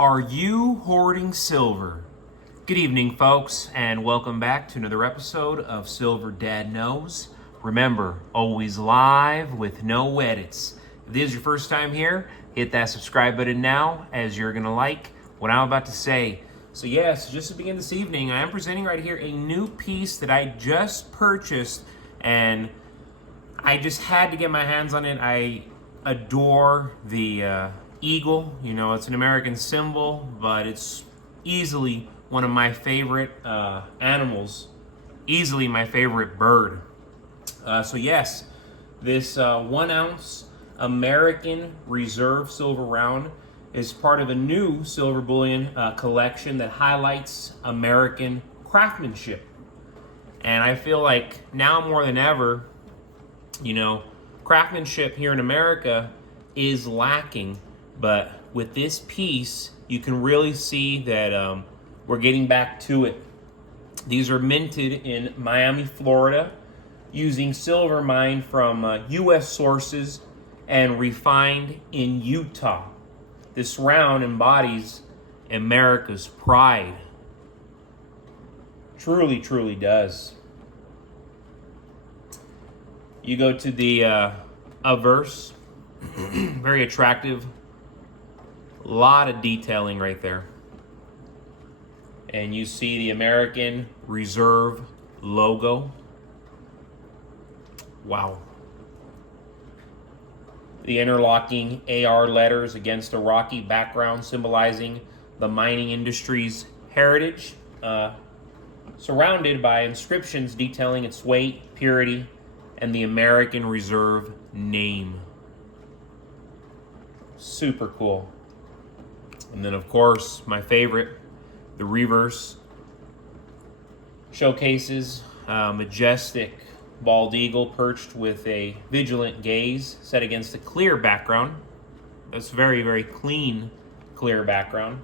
Are you hoarding silver? Good evening, folks, and welcome back to another episode of Silver Dad Knows. Remember, always live with no edits. If this is your first time here, hit that subscribe button now, as you're going to like what I'm about to say. So yes, just to begin this evening, I am presenting right here a new piece that I just purchased, and I just had to get my hands on it. I adore the eagle. You know, it's an American symbol, but it's easily one of my favorite animals, easily my favorite bird. So yes, this 1 ounce American Reserve silver round is part of a new silver bullion collection that highlights American craftsmanship. And I feel like now more than ever, you know, craftsmanship here in America is lacking, but with this piece, you can really see that we're getting back to it. These are minted in Miami, Florida, using silver mined from U.S. sources and refined in Utah. This round embodies America's pride. Truly, truly does. You go to the obverse, very attractive, lot of detailing right there. And you see the American Reserve logo. Wow. The interlocking AR letters against a rocky background symbolizing the mining industry's heritage, surrounded by inscriptions detailing its weight, purity, and the American Reserve name. Super cool. And then, of course, my favorite, the reverse showcases majestic bald eagle perched with a vigilant gaze set against a clear background. That's very, very clean, clear background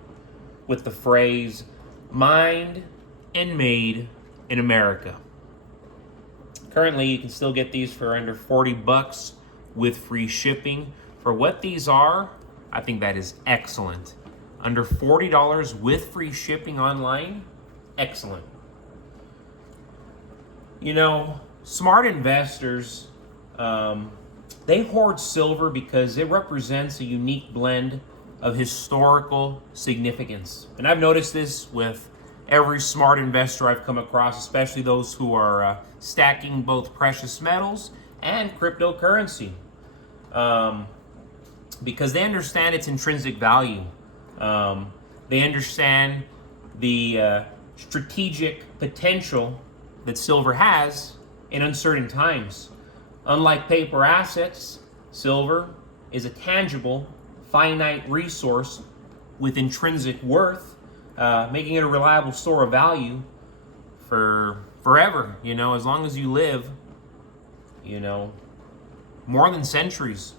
with the phrase, "Mined and made in America." Currently, you can still get these for under $40 with free shipping. For what these are, I think that is excellent. Under $40 with free shipping online, excellent. You know, smart investors, they hoard silver because it represents a unique blend of historical significance. And I've noticed this with every smart investor I've come across, especially those who are stacking both precious metals and cryptocurrency, because they understand its intrinsic value. They understand the strategic potential that silver has in uncertain times. Unlike paper assets, silver is a tangible, finite resource with intrinsic worth, making it a reliable store of value for forever, you know, as long as you live, you know, more than centuries.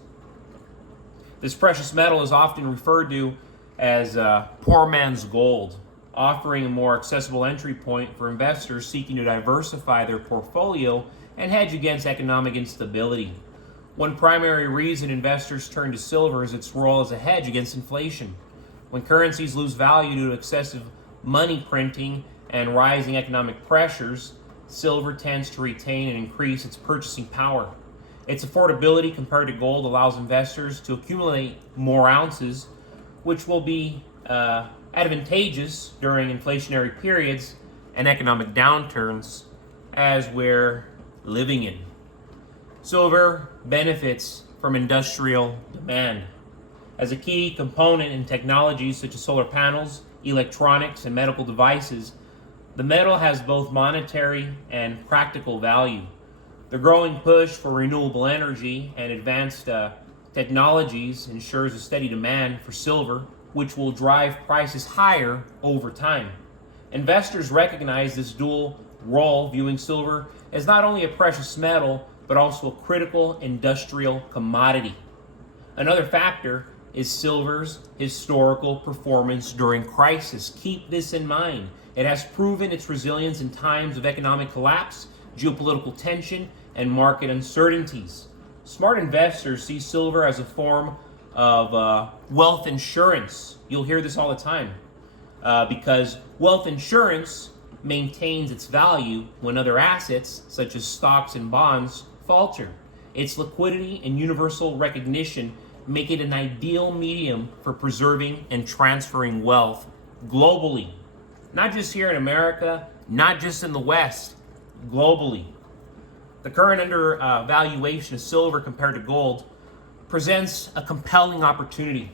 This precious metal is often referred to as poor man's gold, offering a more accessible entry point for investors seeking to diversify their portfolio and hedge against economic instability. One primary reason investors turn to silver is its role as a hedge against inflation. When currencies lose value due to excessive money printing and rising economic pressures, silver tends to retain and increase its purchasing power. Its affordability compared to gold allows investors to accumulate more ounces, which will be advantageous during inflationary periods and economic downturns as we're living in. Silver benefits from industrial demand. As a key component in technologies such as solar panels, electronics, and medical devices, the metal has both monetary and practical value. The growing push for renewable energy and advanced technologies ensures a steady demand for silver, which will drive prices higher over time. Investors recognize this dual role, viewing silver as not only a precious metal, but also a critical industrial commodity. Another factor is silver's historical performance during crisis. Keep this in mind. It has proven its resilience in times of economic collapse, geopolitical tension, and market uncertainties. Smart investors see silver as a form of wealth insurance. You'll hear this all the time because wealth insurance maintains its value when other assets, such as stocks and bonds, falter. Its liquidity and universal recognition make it an ideal medium for preserving and transferring wealth globally. Not just here in America, not just in the West, globally. The current undervaluation of silver compared to gold presents a compelling opportunity.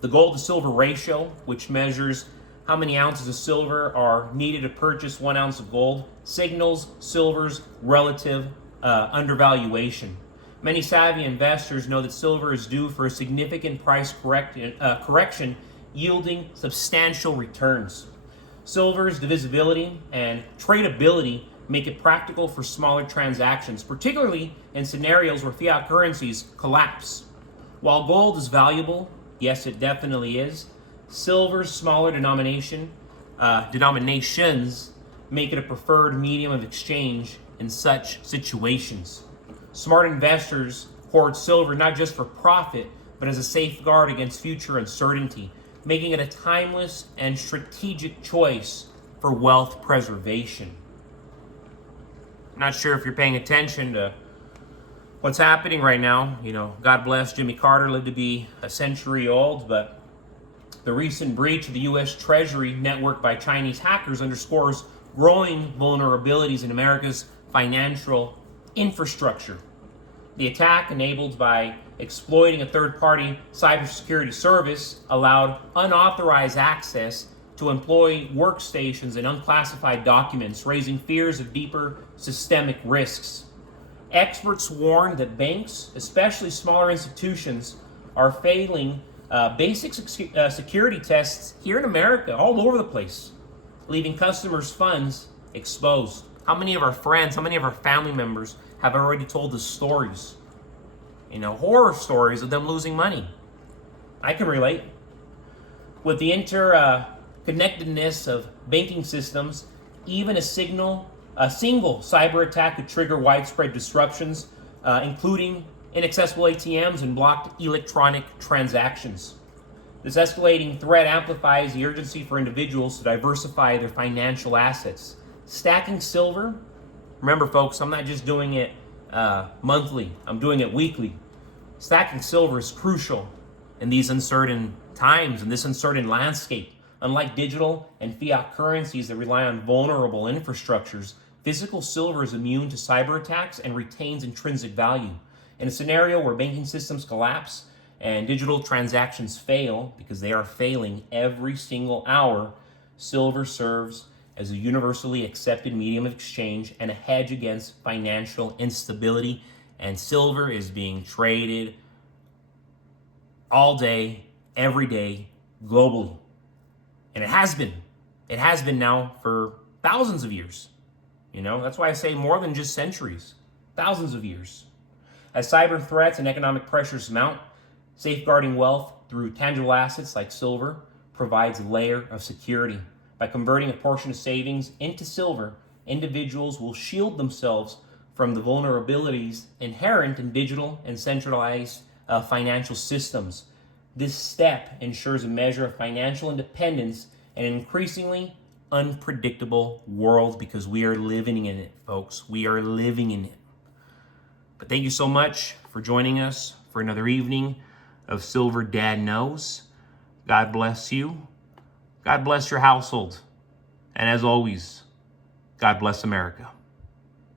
The gold to silver ratio, which measures how many ounces of silver are needed to purchase 1 ounce of gold, signals silver's relative undervaluation. Many savvy investors know that silver is due for a significant price correction, yielding substantial returns. Silver's divisibility and tradability make it practical for smaller transactions, particularly in scenarios where fiat currencies collapse. While gold is valuable, yes, it definitely is, silver's smaller denominations make it a preferred medium of exchange in such situations. Smart investors hoard silver not just for profit, but as a safeguard against future uncertainty, making it a timeless and strategic choice for wealth preservation. Not sure if you're paying attention to what's happening right now. You know, God bless Jimmy Carter, lived to be a century old, but the recent breach of the U.S. Treasury network by Chinese hackers underscores growing vulnerabilities in America's financial infrastructure. The attack, enabled by exploiting a third-party cybersecurity service, allowed unauthorized access to employee workstations and unclassified documents, raising fears of deeper systemic risks. Experts warn that banks, especially smaller institutions, are failing basic security tests here in America, all over the place, leaving customers' funds exposed. How many of our friends, how many of our family members have already told us stories, horror stories of them losing money? I can relate. With the interconnectedness of banking systems, even a single cyber attack could trigger widespread disruptions, including inaccessible ATMs and blocked electronic transactions. This escalating threat amplifies the urgency for individuals to diversify their financial assets. Stacking silver, remember folks, I'm not just doing it monthly, I'm doing it weekly. Stacking silver is crucial in these uncertain times, in this uncertain landscape. Unlike digital and fiat currencies that rely on vulnerable infrastructures, physical silver is immune to cyber attacks and retains intrinsic value. In a scenario where banking systems collapse and digital transactions fail, because they are failing every single hour, silver serves as a universally accepted medium of exchange and a hedge against financial instability. And silver is being traded all day, every day, globally. And it has been. It has been now for thousands of years. That's why I say more than just centuries, thousands of years. As cyber threats and economic pressures mount, safeguarding wealth through tangible assets like silver provides a layer of security. By converting a portion of savings into silver, individuals will shield themselves from the vulnerabilities inherent in digital and centralized financial systems. This step ensures a measure of financial independence in an increasingly unpredictable world, because we are living in it, folks. We are living in it. But thank you so much for joining us for another evening of Silver Dad Knows. God bless you. God bless your household. And as always, God bless America.